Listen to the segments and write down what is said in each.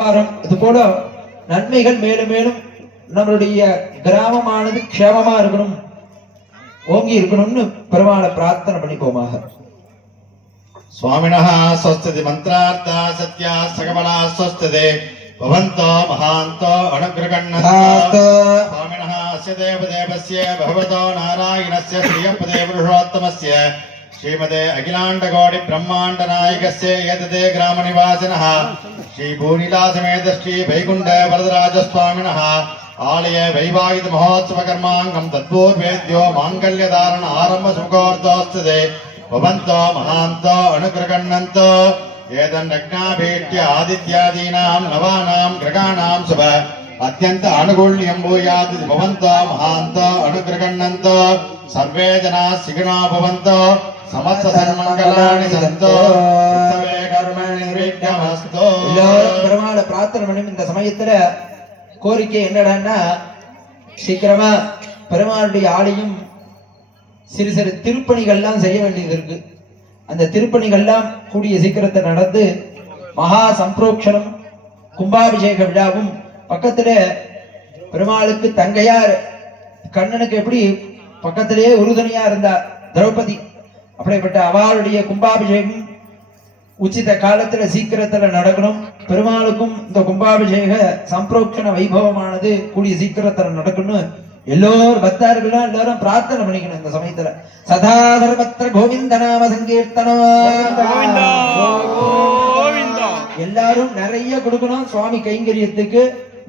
வியாபாரம் இது போல நன்மைகள் மேலும் மேலும் நம்மளுடைய கிராமமானது க்ஷேமமா இருக்கணும் ஓங்கி இருக்கணும்னு பெருமாளை பிரார்த்தனை பண்ணிப்போமாக. சுவாமினா ஸ்வஸ்தி மந்திரார்த்தா சத்யா சகபலா ஸ்வஸ்ததே. பவந்தோ மகாந்தோ அனுகிரகண்ணாஸ்தோ சுவாமினா அஸ்ய தேவதேவஸ்ய பகவதோ நாராயணஸ்ய ஸ்ரீயப்பதே புருஷோத்தமஸ்ய. శ్రీమదే అఖిలాండగౌడి బ్రహ్మాండ నాయకస్య ఏతదే గ్రామ నివాసిన శ్రీ భూనిలాసమేత శ్రీ వైకుంఠ వరదరాజస్వామిన ఆలయ వైవాహిత మహోత్సవ కర్మాంగం తద్పూర్వేద్యో మాంగళ్యధారణ ఆరంభ సుఖోర్థోస్తే భవంతో మహాంతో అనుగ్రగణంతో ఏదన్నగ్నాభేట్య ఆదిత్యాదీనాం నవానాం గ్రగాణాం శుభ అత్యంత ఆనుగూల్యం భూయాది భవంతో మహాంతో అనుగ్రగణంతో సర్వే జనా శిగణో భవంతో समस्त सन्मङ्गलानि सन्तो उत्सवे कर्मणि निर्विघ्नमस्तु எல்லாரும் பெருமாளை பிரார்த்தனை பண்ணி இந்த சமயத்துல கோரிக்கை என்னடான்னா சீக்கிரமா பெருமாளுடைய ஆலயம் சிறு சிறு திருப்பணிகள்லாம் செய்ய வேண்டியது இருக்கு அந்த திருப்பணிகள்லாம் கூடிய சீக்கிரத்தை நடந்து மகா சம்பிரோக்ஷணம் கும்பாபிஷேக விழாவும் பக்கத்துல பெருமாளுக்கு தங்கையார் கண்ணனுக்கு எப்படி பக்கத்திலேயே உறுதுணையா இருந்தார் திரௌபதி அப்படிப்பட்ட அவளுடைய கும்பாபிஷேகம் உச்சித காலத்துல சீக்கிரத்துல நடக்கணும். பெருமாளுக்கும் இந்த கும்பாபிஷேக சம்பிரோக்ஷண வைபவமானது கூடிய சீக்கிரத்துல நடக்கணும் எல்லோரும் பக்தர்களும் எல்லாரும் பிரார்த்தனை பண்ணிக்கணும் இந்த சமயத்துல. சதா சர்வத்திர கோவிந்த நாம சங்கீர்த்தனம். எல்லாரும் நிறைய கொடுக்கணும் சுவாமி கைங்கரியத்துக்கு.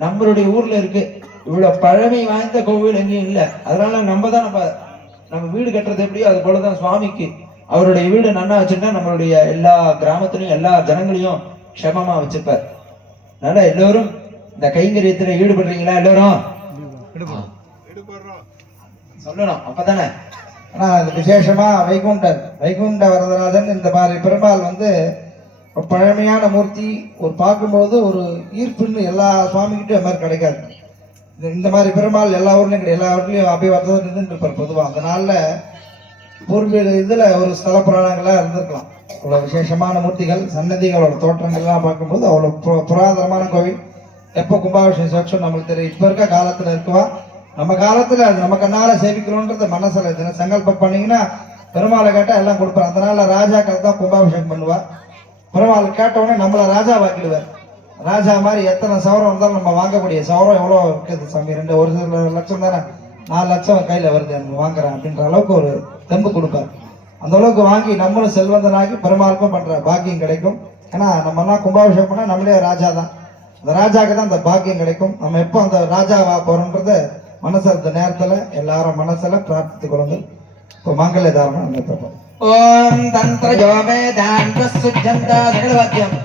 நம்மளுடைய ஊர்ல இருக்கு. இவ்வளவு பழமை வாய்ந்த கோவில் எங்கேயும் இல்ல. அதனால நம்ம தான் நம்ம நம்ம வீடு கட்டுறது எப்படியோ அது போலதான் சுவாமிக்கு. அவருடைய வீடு நன்னா வச்சிருந்தா நம்மளுடைய எல்லா கிராமத்திலையும் எல்லா ஜனங்களையும் க்ஷமமா வச்சிருப்பார். அதனால எல்லோரும் இந்த கைங்கரியத்துல ஈடுபடுறீங்களா எல்லாரும்? சொல்லணும் அப்பதானே? ஆனா அது விசேஷமா வைகுண்டர் வைகுண்ட வரதராஜன் இந்த மாதிரி பெருமாள் வந்து ஒரு பழமையான மூர்த்தி ஒரு பார்க்கும்போது ஒரு ஈர்ப்புன்னு எல்லா சுவாமிகிட்டும் அது மாதிரி கிடைக்காது. இந்த- மாதிரி பெருமாள் எல்லா ஊர்லயும் கிடையாது எல்லா ஊர்லயும் அப்படியே வரதர் நின்றுட்டு இருப்பார் பொதுவா அதனால பூர்வீக இதில் ஒரு ஸ்தல புராணங்களாக இருந்திருக்கலாம். அவ்வளவு விசேஷமான மூர்த்திகள் சன்னதிகளோட தோற்றங்கள்லாம் பார்க்கும்போது அவ்வளோ பு- புராதனமான கோவில். எப்போ கும்பாபிஷேகம் வச்சோம் நம்மளுக்கு தெரியும். இப்போ இருக்க காலத்தில் இருக்குவா? நம்ம காலத்தில் அது நம்ம கண்ணால் சேவிக்கணும்ன்றத மனசில் தின சங்கல்பம் பண்ணிங்கன்னா பெருமாளை கேட்டால் எல்லாம் கொடுப்பார். அதனால ராஜாக்கள் தான் கும்பாபிஷேகம் பண்ணுவார் பெருமாள் கேட்டவுடனே நம்மளை நம்மள ராஜா வாக்கிடுவார். ராஜா மாதிரி எத்தனை சவரம் இருந்தாலும் நம்ம வாங்கக்கூடிய சவரம் எவ்வளோ இருக்குது சாமி ரெண்டு ஒரு சில லட்சம் தானே? நாலு லட்சம் கையில வருது நம்ம வாங்குறேன் அப்படின்ற அளவுக்கு ஒரு தெம்பு கொடுப்பார். அந்த அளவுக்கு வாங்கி நம்மளும் செல்வந்தனாகி பெருமாளுக்கும் பண்ற பாக்கியம் கிடைக்கும். ஏன்னா நம்ம எல்லாம் கும்பாபிஷேகம் பண்ணா நம்மளே ராஜா தான். அந்த ராஜாக்கு தான் அந்த பாக்கியம் கிடைக்கும். நம்ம எப்போ அந்த ராஜாவா போறோன்றத மனசு அந்த நேரத்துல எல்லாரும் மனசுல பிரார்த்தித்துக் கொள்ளுங்கள். இப்போ மங்கள தாரணம் பார்ப்போம் ஓம் தந்திர யோமே தாந்த சுஜந்தா சகலவாக்கியம்.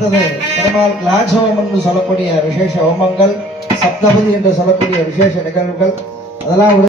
அடுத்தது பெருமாள் லாட்சவம் என்று சொல்லக்கூடிய விசேஷ ஹோமங்கள் சப்தபதி என்று சொல்லக்கூடிய விசேஷ நிகழ்வுகள் அதெல்லாம்